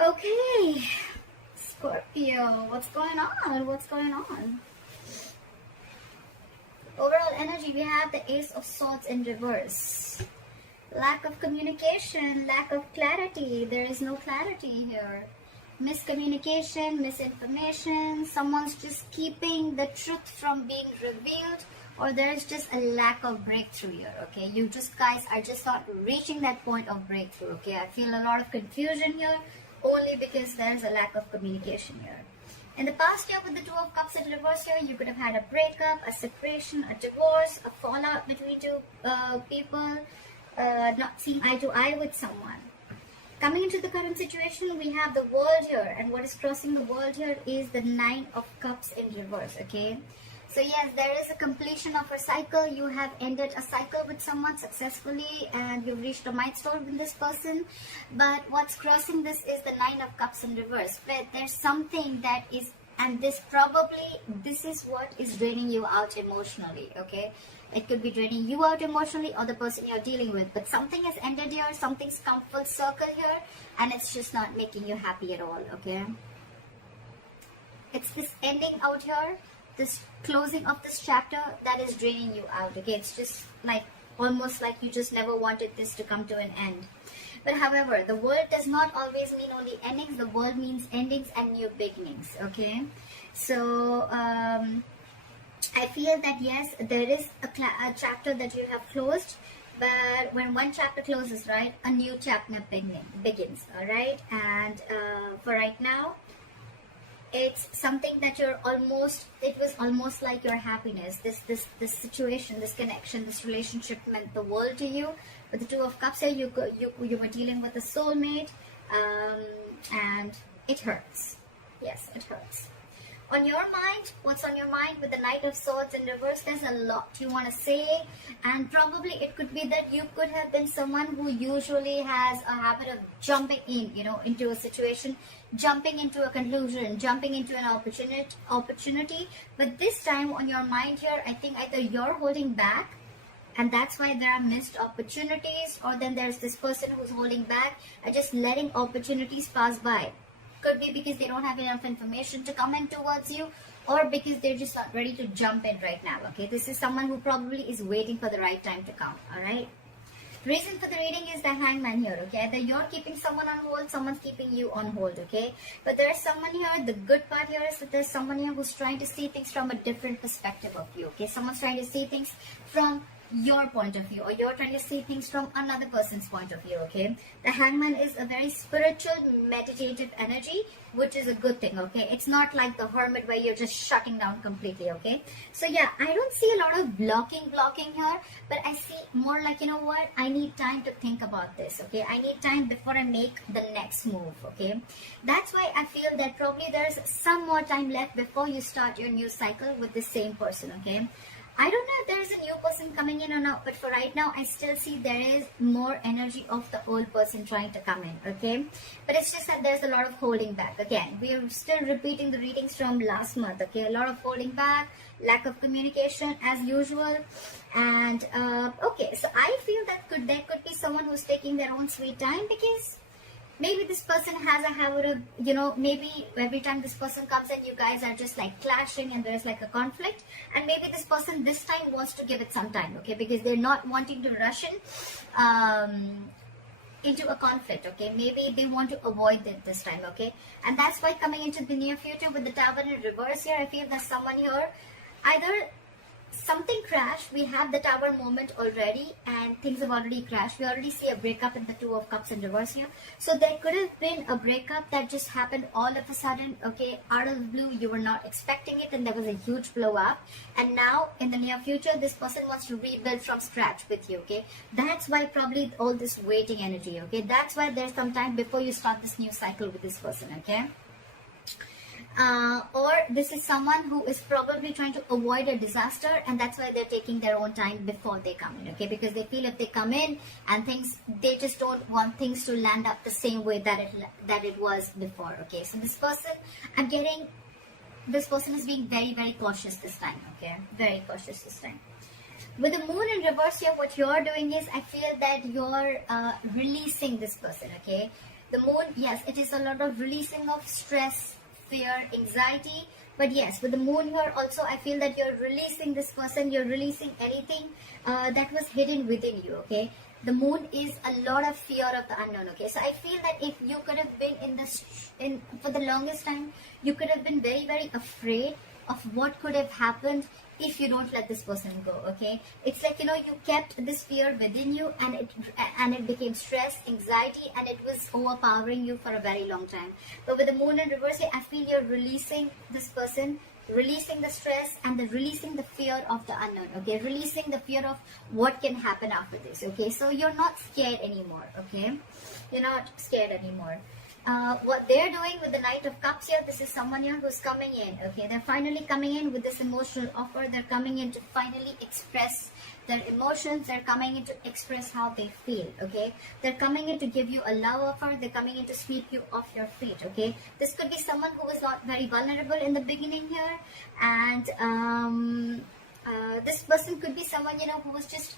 Okay, Scorpio, what's going on? What's going on? Overall energy, we have the Ace of Swords in reverse. Lack of communication, lack of clarity. There is no clarity here. Miscommunication, misinformation. Someone's just keeping the truth from being revealed, or there is just a lack of breakthrough here. Okay, you just guys are just not reaching that point of breakthrough. Okay, I feel a lot of confusion here only because there's a lack of communication here. In the past year with the Two of Cups in reverse here, you could have had a breakup, a separation, a divorce, a fallout between two people, not seeing eye to eye with someone. Coming into the current situation, we have the World here, and what is crossing the World here is the Nine of Cups in reverse, okay? So yes, there is a completion of a cycle. You have ended a cycle with someone successfully and you've reached a milestone with this person. But what's crossing this is the Nine of Cups in reverse. But there's something that is, and this is what is draining you out emotionally, okay? It could be draining you out emotionally or the person you're dealing with. But something has ended here, something's come full circle here, and it's just not making you happy at all, okay? It's this ending out here, this closing of this chapter that is draining you out. Okay, it's just like almost like you just never wanted this to come to an end. But however, the world does not always mean only endings. The world means endings and new beginnings. Okay, so I feel that yes, there is a chapter that you have closed, but when one chapter closes, right, a new chapter begins. All right, and for right now, it's something that it was almost like your happiness. This situation, this connection, this relationship meant the world to you. With the Two of Cups here, you were dealing with a soulmate, and it hurts. Yes, it hurts. On your mind, what's on your mind with the Knight of Swords in reverse? There's a lot you want to say, and probably it could be that you could have been someone who usually has a habit of jumping in, into a situation, jumping into a conclusion, jumping into an opportunity. But this time on your mind here, I think either you're holding back, and that's why there are missed opportunities, or then there's this person who's holding back and just letting opportunities pass by. Could be because they don't have enough information to come in towards you, or because they're just not ready to jump in right now. Okay, this is someone who probably is waiting for the right time to come. All right. Reason for the reading is the Hangman here. Okay, either you're keeping someone on hold, someone's keeping you on hold. Okay, but there's someone here. The good part here is that there's someone here who's trying to see things from a different perspective of you. Okay, someone's trying to see things from your point of view, or you're trying to see things from another person's point of view. Okay, the Hangman is a very spiritual, meditative energy, which is a good thing. Okay, it's not like the Hermit where you're just shutting down completely. Okay, so yeah, I don't see a lot of blocking here, but I see more like, I need time to think about this. Okay, I need time before I make the next move. Okay, that's why I feel that probably there's some more time left before you start your new cycle with the same person. Okay, I don't know if there is a new person coming in or not, but for right now, I still see there is more energy of the old person trying to come in, okay? But it's just that there's a lot of holding back. Again, we are still repeating the readings from last month, okay? A lot of holding back, lack of communication as usual. And, okay, so I feel that there could be someone who's taking their own sweet time, because maybe this person has a habit of, maybe every time this person comes in, you guys are just like clashing and there's like a conflict. And maybe this person this time wants to give it some time, okay? Because they're not wanting to rush into a conflict, okay? Maybe they want to avoid it this time, okay? And that's why coming into the near future with the Tower in reverse here, I feel that someone here, either something crashed, we have the Tower moment already, and things have already crashed. We already see a breakup in the Two of Cups in reverse here. So there could have been a breakup that just happened all of a sudden, okay, out of the blue. You were not expecting it, and there was a huge blow up. And now in the near future, this person wants to rebuild from scratch with you, okay? That's why probably all this waiting energy, okay? That's why there's some time before you start this new cycle with this person, okay? Or this is someone who is probably trying to avoid a disaster, and that's why they're taking their own time before they come in, okay? Because they feel if they come in and they just don't want things to land up the same way that it was before, okay? So this person, this person is being very, very cautious this time, okay? Very cautious this time. With the Moon in reverse here, what you're doing is, I feel that you're releasing this person, okay? The moon, yes, it is a lot of releasing of stress, fear, anxiety. But yes, with the moon here also, I feel that you're releasing this person, you're releasing anything that was hidden within you, okay? The moon is a lot of fear of the unknown, okay? So I feel that if you could have been for the longest time, you could have been very, very afraid of what could have happened if you don't let this person go, okay? It's like, you know, you kept this fear within you, and it became stress, anxiety, and it was overpowering you for a very long time. But with the moon in reverse here, I feel you're releasing this person, releasing the stress, and releasing the fear of the unknown, okay? Releasing the fear of what can happen after this, okay? So you're not scared anymore, okay? You're not scared anymore. What they're doing with the Knight of Cups here, this is someone here who's coming in, okay? They're finally coming in with this emotional offer. They're coming in to finally express their emotions. They're coming in to express how they feel, okay? They're coming in to give you a love offer. They're coming in to sweep you off your feet, okay? This could be someone who was not very vulnerable in the beginning here, and this person could be someone, you know, who was just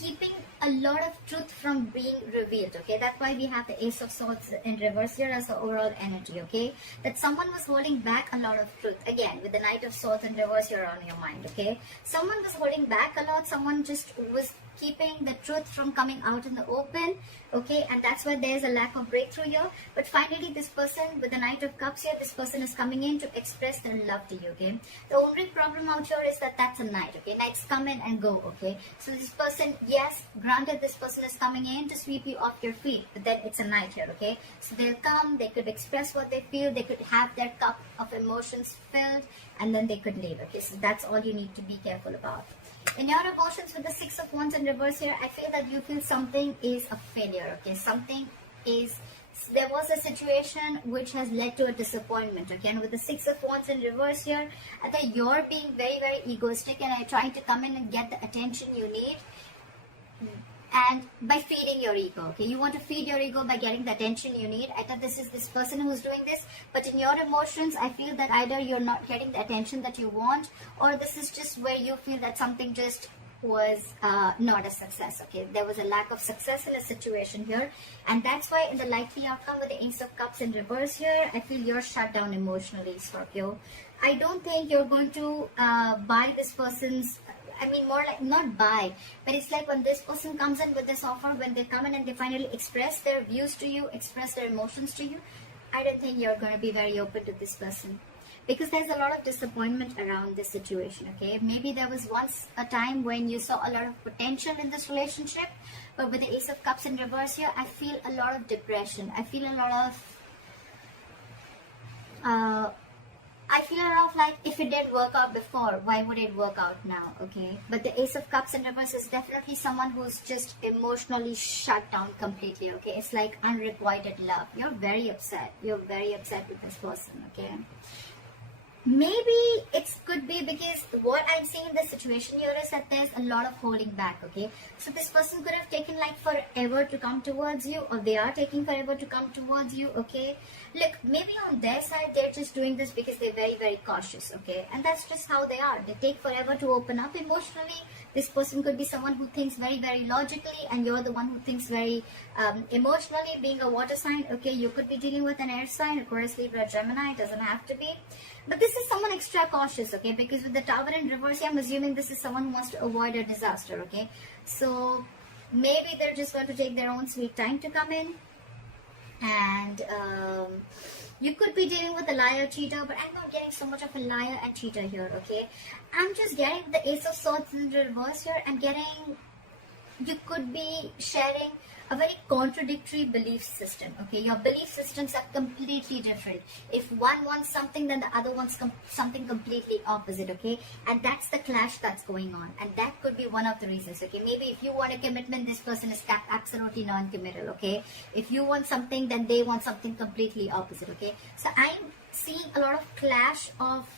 keeping a lot of truth from being revealed, okay? That's why we have the Ace of Swords in reverse here as the overall energy, okay? That someone was holding back a lot of truth. Again, with the Knight of Swords in reverse here on your mind, okay? Someone was holding back a lot. Someone just was keeping the truth from coming out in the open, okay? And that's why there's a lack of breakthrough here. But finally, this person with the Knight of Cups here, this person is coming in to express their love to you, okay? The only problem out here is that that's a knight, okay? Knights come in and go, okay? So this person, yes, granted, this person is coming in to sweep you off your feet, but then it's a knight here, okay? So they'll come, they could express what they feel, they could have their cup of emotions filled, and then they could leave, okay? So that's all you need to be careful about. In your emotions with the Six of Wands in reverse here, I feel that you feel something is a failure, okay? There was a situation which has led to a disappointment, okay? And with the Six of Wands in reverse here, I think you're being very, very egoistic and are trying to come in and get the attention you need. And by feeding your ego, okay? You want to feed your ego by getting the attention you need. I thought this is this person who's doing this, but in your emotions, I feel that either you're not getting the attention that you want, or this is just where you feel that something just was not a success, okay? There was a lack of success in a situation here, and that's why in the likely outcome with the Ace of Cups in reverse here, I feel you're shut down emotionally, Scorpio. I don't think you're going to buy this person's, I mean, more like not buy, but it's like when this person comes in with this offer, when they come in and they finally express their views to you, express their emotions to you, I don't think you're going to be very open to this person, because there's a lot of disappointment around this situation, okay? Maybe there was once a time when you saw a lot of potential in this relationship, but with the Ace of Cups in reverse here, I feel a lot of depression. I feel a lot of like, if it didn't work out before, why would it work out now, okay? But the Ace of Cups in reverse is definitely someone who's just emotionally shut down completely, okay? It's like unrequited love. You're very upset. You're very upset with this person, okay? Maybe it could be because what I'm seeing in this situation here is that there's a lot of holding back, okay? So this person could have taken like forever to come towards you, or they are taking forever to come towards you, okay? Look, maybe on their side, they're just doing this because they're very, very cautious, okay? And that's just how they are. They take forever to open up emotionally. This person could be someone who thinks very, very logically, and you're the one who thinks very emotionally, being a water sign, okay? You could be dealing with an air sign, Aquarius, Libra, Gemini, it doesn't have to be. But this is someone extra cautious, okay? Because with the Tower in reverse, I'm assuming this is someone who wants to avoid a disaster, okay? So maybe they're just going to take their own sweet time to come in. And you could be dealing with a liar, cheater, but I'm not getting so much of a liar and cheater here, okay? I'm just getting the Ace of Swords in reverse here. I'm getting, you could be sharing a very contradictory belief system, okay? Your belief systems are completely different. If one wants something, then the other wants something completely opposite, okay? And that's the clash that's going on, and that could be one of the reasons, okay? Maybe if you want a commitment, this person is absolutely non-committal, okay? If you want something, then they want something completely opposite, okay? So I'm seeing a lot of clash of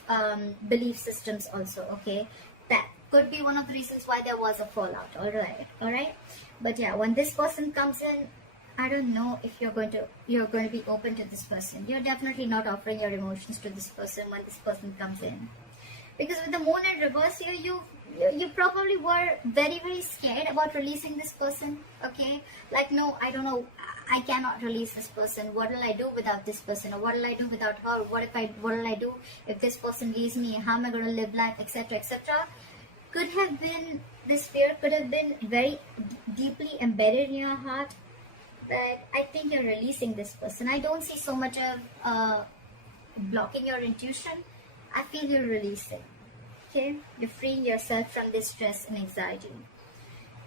belief systems also, okay? That could be one of the reasons why there was a fallout, all right? But yeah, when this person comes in, I don't know if you're going to be open to this person. You're definitely not offering your emotions to this person when this person comes in, because with the Moon in reverse here, you probably were very, very scared about releasing this person, okay? Like, no, I don't know. I cannot release this person. What will I do without this person? Or what will I do without her? What will I do if this person leaves me? How am I going to live life, etc., etc.? Could have been, this fear could have been very deeply embedded in your heart, but I think you're releasing this person. I don't see so much of blocking your intuition. I feel you're releasing. Okay, you're freeing yourself from this stress and anxiety.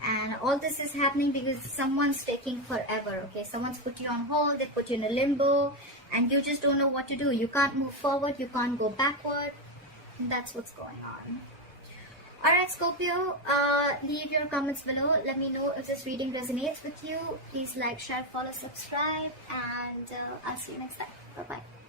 And all this is happening because someone's taking forever. Okay, someone's put you on hold, they put you in a limbo, and you just don't know what to do. You can't move forward, you can't go backward. And that's what's going on. Alright, Scorpio, leave your comments below. Let me know if this reading resonates with you. Please like, share, follow, subscribe, and I'll see you next time. Bye-bye.